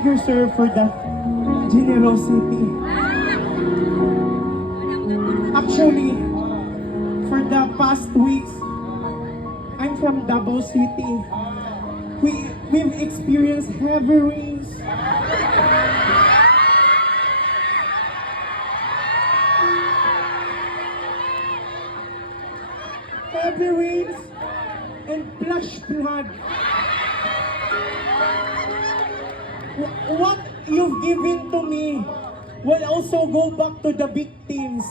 thank you, sir, for the generosity. Actually, for the past weeks, I'm from Davao City. We've experienced heavy rains. Heavy rains and flash flood. What you've given to me will also go back to the victims.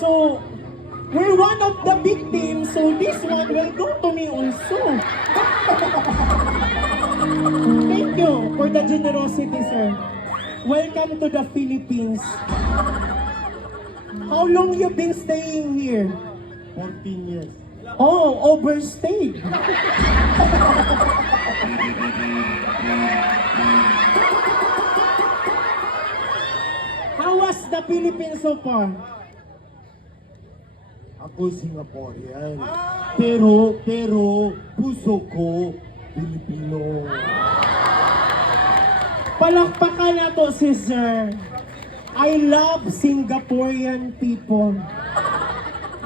So, we're one of the victims, so this one will go to me also. Thank you for the generosity, sir. Welcome to the Philippines. How long you been staying here? 14 years. Oh, overstayed. How was the Philippines so far? Ako Singaporean. Pero, puso ko, Pilipino. Palakpakan na to si Sir. I love Singaporean people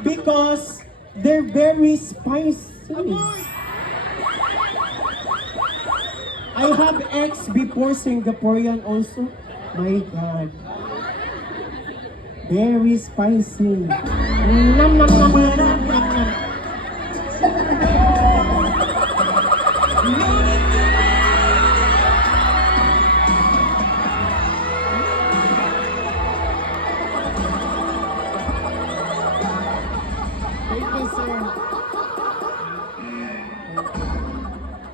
because they're very spicy. I have ex before Singaporean also. My God. Very spicy. Nom nom nom nom nom nom. Thank you, sir.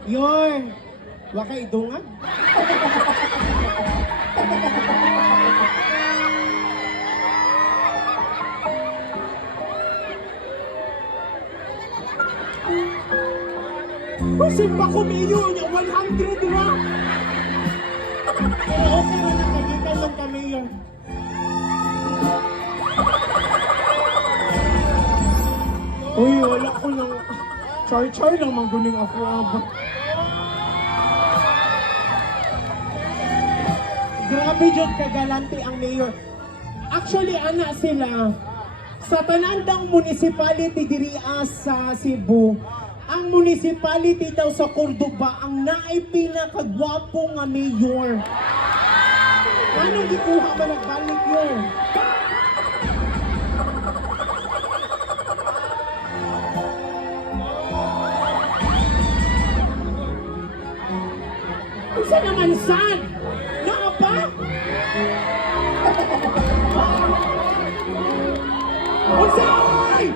Yon. Waka idungan. Kasi pa kumiyo niya, 100 na. Pero okay na nakagitan lang kami yun. Uy, wala ko lang. Char-char lang maguling ako. Grabe dyan kagalante ang mayor. Actually, ana sila. Sa tanandang municipality diri sa Cebu, ang municipality daw sa Cordoba ang naay pinakagwapo nga mayor. Anong gikuha ba nagbalik yun? Isa naman sad! Naa pa? Unsay!